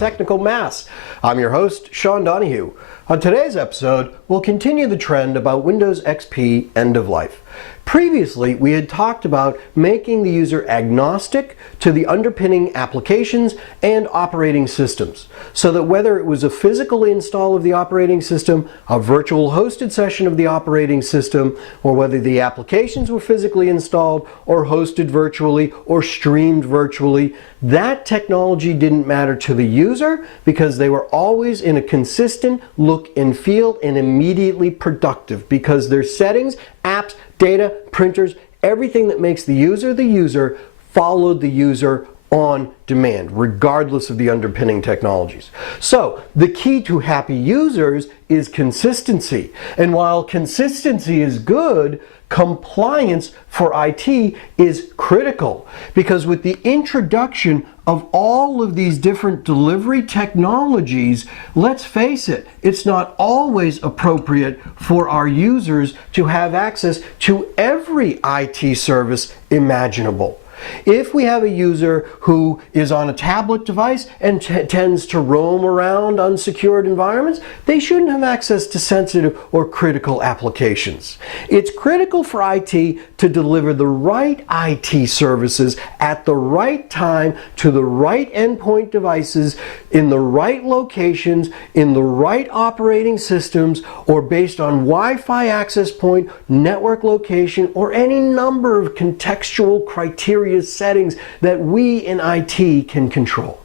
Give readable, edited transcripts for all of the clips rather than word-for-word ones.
technical mass. I'm your host, Sean Donahue. On today's episode, we'll continue the trend about Windows XP end of life. Previously, we had talked about making the user agnostic to the underpinning applications and operating systems, so that whether it was a physical install of the operating system, a virtual hosted session of the operating system, or whether the applications were physically installed or hosted virtually or streamed virtually, that technology didn't matter to the user because they were always in a consistent look and feel and immediately productive because their settings, apps, data, printers, everything that makes the user followed the user on demand, regardless of the underpinning technologies. So the key to happy users is consistency. And while consistency is good, compliance for IT is critical, because with the introduction of all of these different delivery technologies, let's face it, it's not always appropriate for our users to have access to every IT service imaginable. If we have a user who is on a tablet device and tends to roam around unsecured environments, they shouldn't have access to sensitive or critical applications. It's critical for IT to deliver the right IT services at the right time to the right endpoint devices in the right locations, in the right operating systems, or based on Wi-Fi access point, network location, or any number of contextual criteria settings that we in IT can control.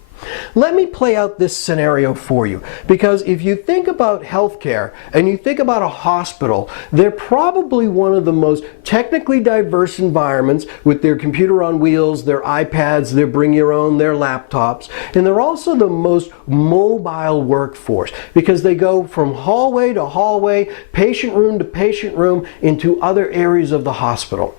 Let me play out this scenario for you, because if you think about healthcare and you think about a hospital, they're probably one of the most technically diverse environments with their computer on wheels, their iPads, their bring your own, their laptops, and they're also the most mobile workforce because they go from hallway to hallway, patient room to patient room into other areas of the hospital.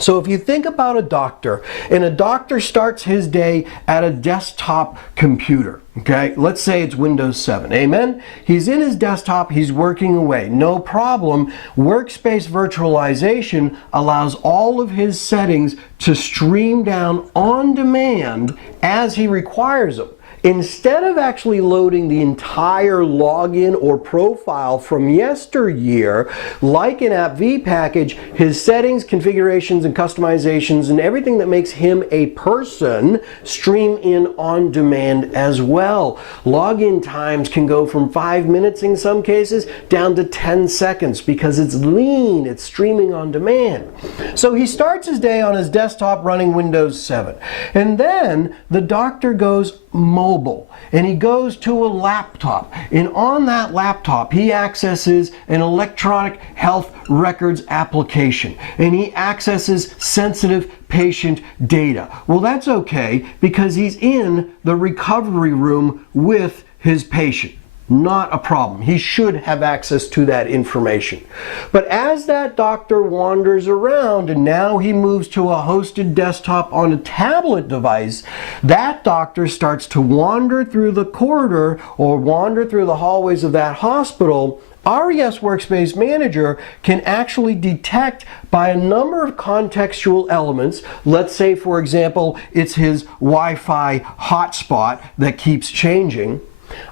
So if you think about a doctor, and a doctor starts his day at a desktop computer, okay? Let's say it's Windows 7, amen? He's in his desktop, he's working away, no problem. Workspace virtualization allows all of his settings to stream down on demand as he requires them. Instead of actually loading the entire login or profile from yesteryear, like an AppV package, his settings, configurations, and customizations, and everything that makes him a person stream in on demand as well. Login times can go from 5 minutes in some cases down to 10 seconds because it's lean, it's streaming on demand. So he starts his day on his desktop running Windows 7. And then the doctor goes mobile and he goes to a laptop, and on that laptop he accesses an electronic health records application and he accesses sensitive patient data. Well, that's okay because he's in the recovery room with his patient. Not a problem. He should have access to that information. But as that doctor wanders around and now he moves to a hosted desktop on a tablet device, that doctor starts to wander through the corridor or wander through the hallways of that hospital. RES Workspace Manager can actually detect by a number of contextual elements. Let's say, for example, it's his Wi-Fi hotspot that keeps changing.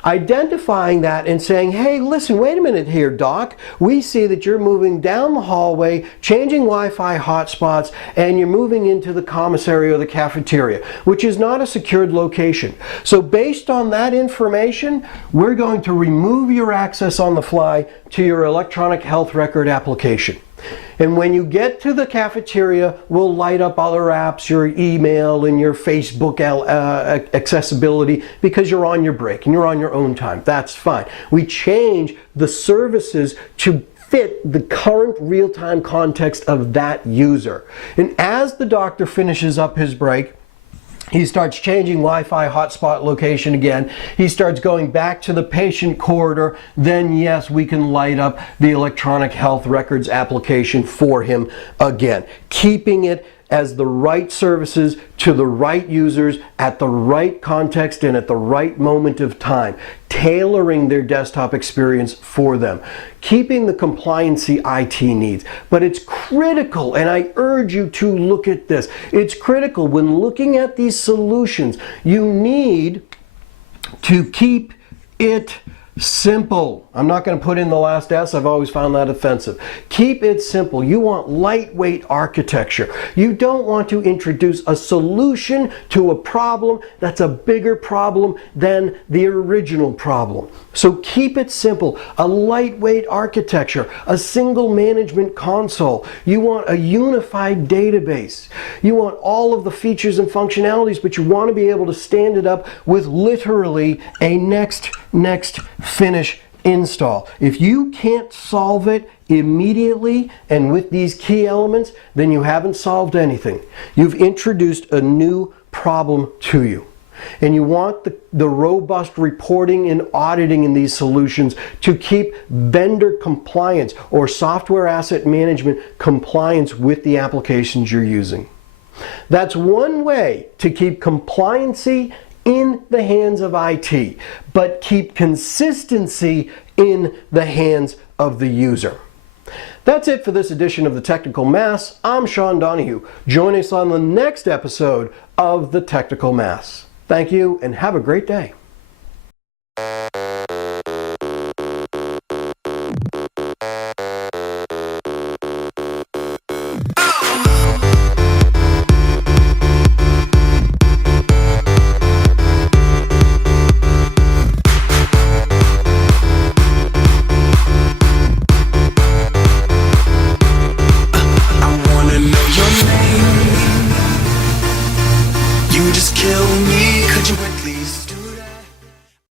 Identifying that and saying, hey, listen, wait a minute here, doc. We see that you're moving down the hallway, changing Wi-Fi hotspots, and you're moving into the commissary or the cafeteria, which is not a secured location. So based on that information, we're going to remove your access on the fly to your electronic health record application. And when you get to the cafeteria, we'll light up other apps, your email and your Facebook accessibility, because you're on your break and you're on your own time. That's fine. We change the services to fit the current real-time context of that user. And as the doctor finishes up his break, he starts changing Wi-Fi hotspot location again. He starts going back to the patient corridor. Then yes, we can light up the electronic health records application for him again, keeping it as the right services to the right users at the right context and at the right moment of time, tailoring their desktop experience for them, keeping the compliancy IT needs. But it's critical, and I urge you to look at this. It's critical when looking at these solutions. You need to keep it simple. I'm not going to put in the last S. I've always found that offensive. Keep it simple. You want lightweight architecture. You don't want to introduce a solution to a problem that's a bigger problem than the original problem. So keep it simple. A lightweight architecture, a single management console. You want a unified database. You want all of the features and functionalities, but you want to be able to stand it up with literally a next finish install. If you can't solve it immediately and with these key elements, then you haven't solved anything. You've introduced a new problem to you. And you want the robust reporting and auditing in these solutions to keep vendor compliance or software asset management compliance with the applications you're using. That's one way to keep compliancy in the hands of IT, but keep consistency in the hands of the user. That's it for this edition of the Technical Mass. I'm Sean Donahue. Join us on the next episode of the Technical Mass. Thank you and have a great day.